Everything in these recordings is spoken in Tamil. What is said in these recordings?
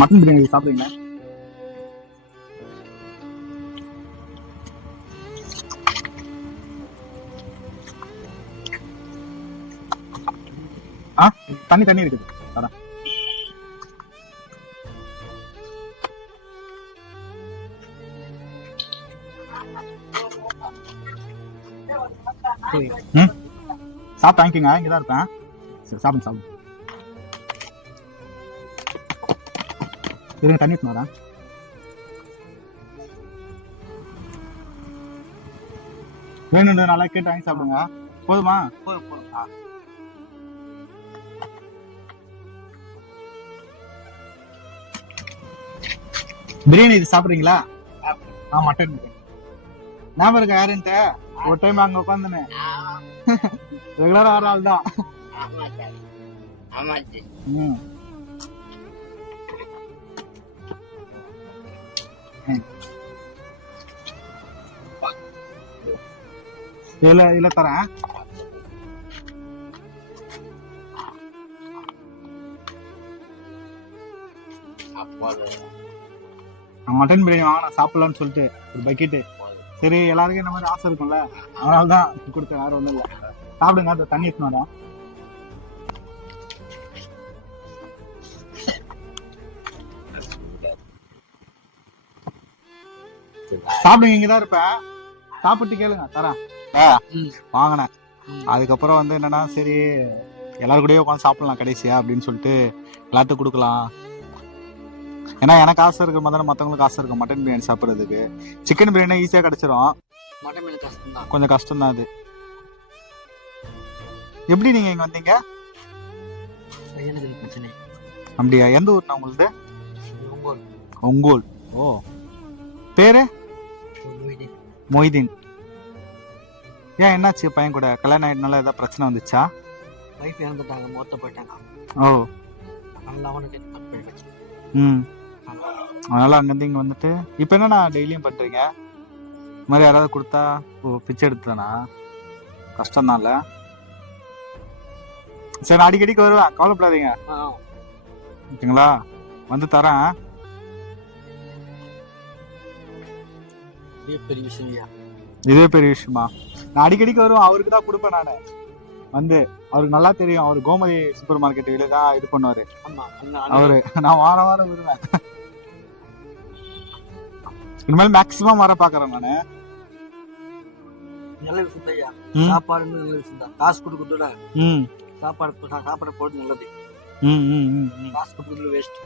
மட்டன் பிரியாணி சாப்பிடுறீங்களா? தண்ணி இருக்குது அதான். சாப்பிட்டு வாங்கிக்கோங்க, இங்கதான் இருப்பேன். சரி சாப்பிடுங்க சாப்பிடுங்க. இருங்க, தண்ணி ஊற்றினாரா? வேணும், நல்லா கேட்டு வாங்கி சாப்பிடுங்க. போதுமா? பிரியாணி இது சாப்பிடுறீங்களா? மட்டன் பிரியாணி ஞாபகம் இருக்கா யாருன்ட்டு? ஒரு டைம் அங்க உட்காந்துன்னு ரெகுலரா வர ஆள் தான். இல்ல தரேன். மட்டன் பிரியாணி வாங்கினா சாப்பிடலாம்னு சொல்லிட்டு ஒரு பக்கெட்டு. சரி, எல்லாருக்கும் இந்த மாதிரி ஆசை இருக்கும்ல, அதனாலதான் கொடுத்தேன், வேற ஒண்ணும் இல்ல. சாப்பிடுங்க, அந்த தண்ணி எடுத்துனா. சாப்பிடுங்க, இங்கதான் இருப்பேன். சாப்பிட்டு கேளுங்க, தரேன். வாங்கினேன். அதுக்கப்புறம் வந்து என்னன்னா, சரி எல்லாரு கூடயே உட்காந்து சாப்பிடலாம் கடைசியா அப்படின்னு சொல்லிட்டு எல்லாத்துக்கும் கொடுக்கலாம். ஏன்னா எனக்கு ஆசை இருக்க மாதிரி மற்றவங்களுக்கு ஆசை இருக்கும் மட்டன் பிரியாணி சாப்பிட்றதுக்கு. சிக்கன் பிரியாணி ஈஸியாக கிடைச்சிரும், கொஞ்சம் கஷ்டம் தான் அது. எப்படி நீங்க இங்க வந்தீங்க? அப்படியா? எந்த ஊர்னா உங்களுது? ஒங்கோல். ஓ, பேரு? மொய்தீன். ஏன், என்னாச்சு பையன் கூட? கல்யாணம் ஆயிடுனால ஏதாவது பிரச்சனை வந்துச்சா? வைஃப் இறந்துட்டாங்க, மொத்த போயிட்டாங்க. ஓ, அதனால அங்கிருந்து இங்க வந்துட்டு இப்ப என்ன டெய்லியும் பண்றீங்க? இந்த மாதிரி யாராவது கொடுத்தா பிச்சை எடுத்துதானா? கஷ்டம் தான்ல. சரி, நான் அடிக்கடிக்கு வருவேன், கவலைப்படாதீங்க. ஓகேங்களா? வந்து தரேன். இதே பெரிய விஷயமா? நான் அடிக்கடிக்கு வருவேன், அவருக்கு தான் கொடுப்பேன் நானு. வந்து அவருக்கு நல்லா தெரியும், அவரு கோமதி சூப்பர் மார்க்கெட் வெளியே தான் இது பண்ணுவாரு அவரு. நான் வாரம் வாரம் வருவேன். இனிமேல் மேக்சிமம் வர பாக்குறேன் நானு. நல்ல விஷயம், சாப்பாடு நல்ல விஷயம் தான். காசு கொடுக்கறதுல சாப்பாடு போடுறது நல்லது. காசு கொடுக்கறதுல வேஸ்ட்.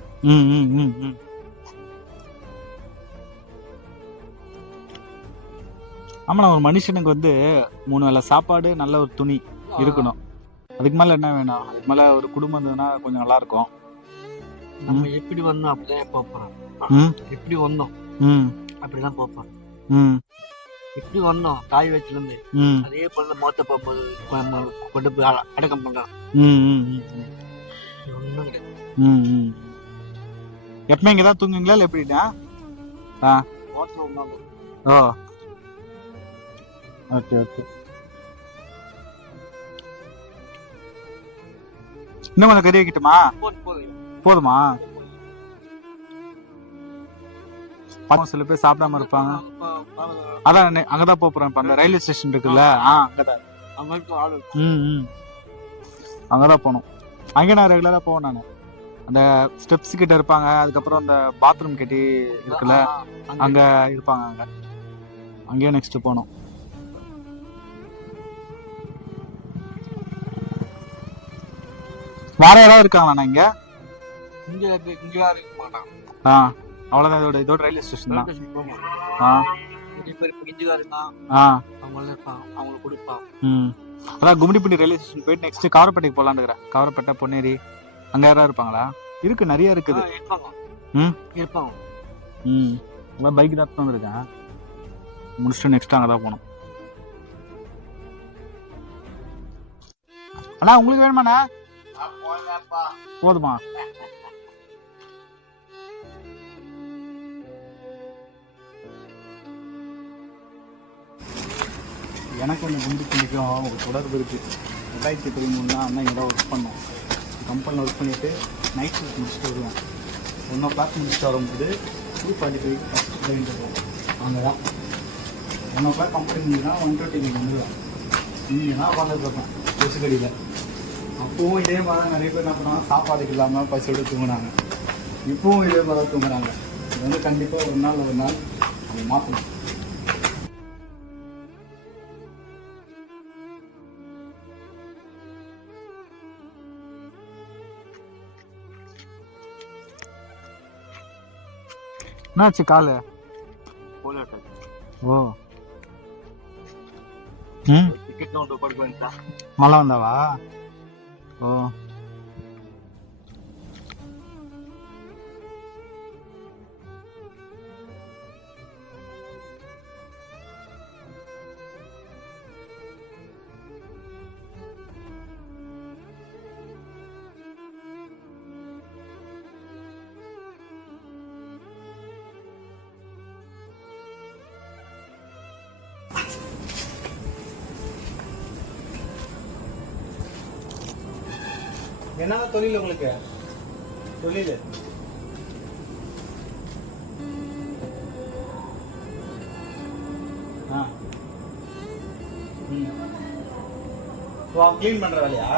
ஆமா, ஒரு மனுஷனுக்கு வந்து 3 வேளை சாப்பாடு, நல்ல ஒரு துணி இருக்கணும். அதுக்கு மேல என்ன வேணும்? அதுக்கு மேல ஒரு குடும்பம் இருந்ததுன்னா கொஞ்சம் நல்லா இருக்கும். நம்ம எப்படி வந்தோம் அப்படிதான் போறோம். எப்படி வந்தோம் அப்படிதான் போப்போம். எப்படி வந்தோம் தாய் வயசுல இருந்து அதே போல மொத்த போகும்போது கொண்டு போய் அடக்கம் பண்றான். ஒண்ணும் கிடையாது. எப்பவுமே இங்கதான் தூங்குங்களா இல்ல எப்படின்னா? ஓ, ஓகே ஓகே. இன்னும் கொஞ்சம் கறி வைக்கட்டுமா? போதுமா? சில பேர் சாப்பிடாம இருப்பாங்க. அதான் அங்கதான் போறேன். இப்ப அந்த ரயில்வே ஸ்டேஷன் இருக்குல்ல, அங்கதான். அங்கதான் போனோம். அங்கே நான் ரெகுலரா போவேன் நானு. அந்த ஸ்டெப்ஸ் கிட்ட இருப்பாங்க, அதுக்கப்புறம் அந்த பாத்ரூம் கட்டி இருக்குல்ல, அங்க இருப்பாங்க. அங்கேயும் நெக்ஸ்ட் போனோம். வேற யாராவது இருக்காங்களா இங்க? அவ்வளவுதான், இதோட ரயில்வே ஸ்டேஷன் தான். அதான் கும்மிடிப்பூண்டி ரயில்வே ஸ்டேஷன் போயிட்டு நெக்ஸ்ட் காவரப்பேட்டைக்கு போலான்னு இருக்கிறேன். காவரப்பேட்டை, பொன்னேரி, அங்க யாராவது இருப்பாங்களா? இருக்கு, நிறைய இருக்குது. பைக் தான் வந்துருக்கேன். முடிச்சுட்டு நெக்ஸ்ட் அங்கதான் போனோம். அண்ணா உங்களுக்கு வேணுமாண்ணா? போதுமா? எனக்கு அந்த கும்மிடிப்பூண்டிக்கும் ஒரு தொடர்பு இருக்கு. 2013 அண்ணா இங்கே தான் ஒர்க் பண்ணோம். கம்பெனியில் ஒர்க் பண்ணிட்டு நைட் ஷிஃப்ட் முடிச்சுட்டு வருவேன். 1:00 முடிச்சுட்டு வரும்போது 2:45 ஃபஸ்ட்டு ட்ரெயின் இருக்கும். அங்கே தான் 1:00 கம்பெனி முடிஞ்சுன்னா 1:20 நீங்கள் வந்துடுவேன். இங்கே தான் உட்காந்துருப்பேன் கொசுக்கடியில். அப்போவும் இதே மாதிரி தான் நிறைய பேர் என்ன பண்ணாங்க, சாப்பாடுக்கு இல்லாமல் பசியோடு தூங்குனாங்க. இப்போவும் இதே மாதிரி தான் தூங்குறாங்க. இது வந்து கண்டிப்பாக ஒரு நாள் அதை மாற்றணும். என்னாச்சு காலு? ஓ மழை வந்தாவா? ஓ என்ன தொழில் உங்களுக்கு? தொழில் கிளீன் பண்ற வேலையா?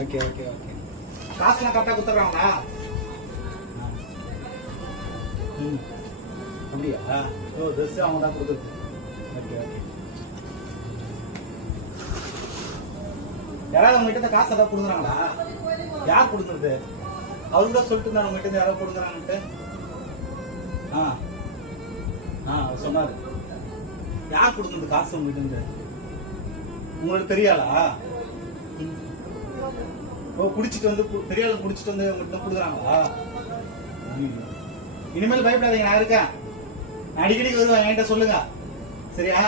Okay okay okay. காசுலாம் கரெக்டாக கொடுத்துட்றாங்களா? அப்படியா? ஓ ட்ரெஸ் அவங்க தான் கொடுக்குறது. Okay okay. யாராவது உங்ககிட்ட காசு ஏதாவது கொடுக்குறாங்களா? யார் கொடுக்குறது? அவரு தான் சொல்லிட்டு இருந்தாரு உங்ககிட்ட யாராவது கொடுக்குறாங்கன்ட்டு. அவர் சொன்னாரு. யார் கொடுக்குறது காசு உங்ககிட்ட இருந்து? உங்களுக்கு தெரியாளா? ஓ குடிச்சிட்டு வந்து பெரியாளு குடிச்சிட்டு வந்து உங்ககிட்ட கொடுக்குறாங்களா? இனிமேல் பயப்படாதீங்க, நான் இருக்கேன். நான் அடிக்கடிக்கு வருவேன், என்கிட்ட சொல்லுங்க சரியா?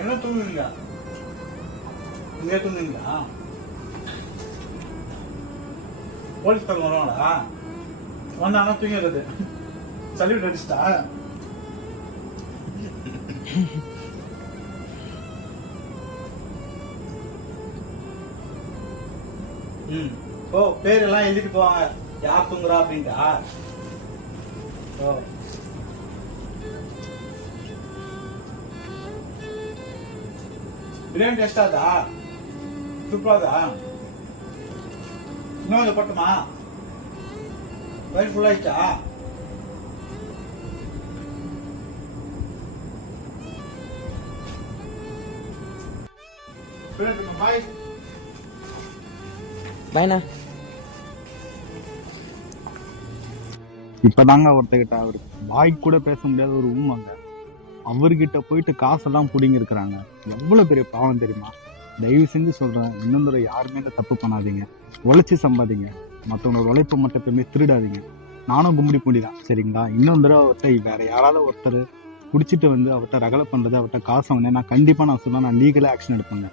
என்ன தூங்குவீங்க? இங்கே தூங்குவீங்களா? போலீஸ்காரங்க வருவாங்களா? வந்தாங்கன்னா தூங்கிடுறது. சல்யூட் அடிச்சிட்டா? ஓ பேரெல்லாம் எழுதிட்டு போவாங்க யார் தூங்குறா அப்படின்ட்டா? ஓ பிரியாணி டேஸ்டாதா? சூப்பராதா? இன்னும் கொஞ்சம் போட்டுமா? வயிறு ஃபுல் ஆயிடுச்சா? பாய் பாய்ண்ணா. இப்பதாங்க ஒருத்தகிட்ட அவரு வாய் கூட பேச முடியாத ஒரு ஊமாங்க, அவர்கிட்ட போயிட்டு காசெல்லாம் பிடிங்கி இருக்கிறாங்க. எவ்வளவு பெரிய பாவம் தெரியுமா? தயவு செஞ்சு சொல்றேன், இன்னொரு தடவை யாருமே தப்பு பண்ணாதீங்க. உழைச்சி சம்பாதிங்க. மற்றவங்களோட உழைப்பை மட்டும் எப்பவுமே திருடாதீங்க. நானும் கும்பிடி பூண்டிதான் சரிங்களா? இன்னொரு தடவை அவர்கிட்ட வேற யாராவது ஒருத்தர் குடிச்சிட்டு வந்து அவர்கிட்ட ரகலை பண்றது, அவர்கிட்ட காசை வந்து நான் கண்டிப்பா நான் சொல்ல, நான் லீகலா ஆக்ஷன் எடுப்பேங்க.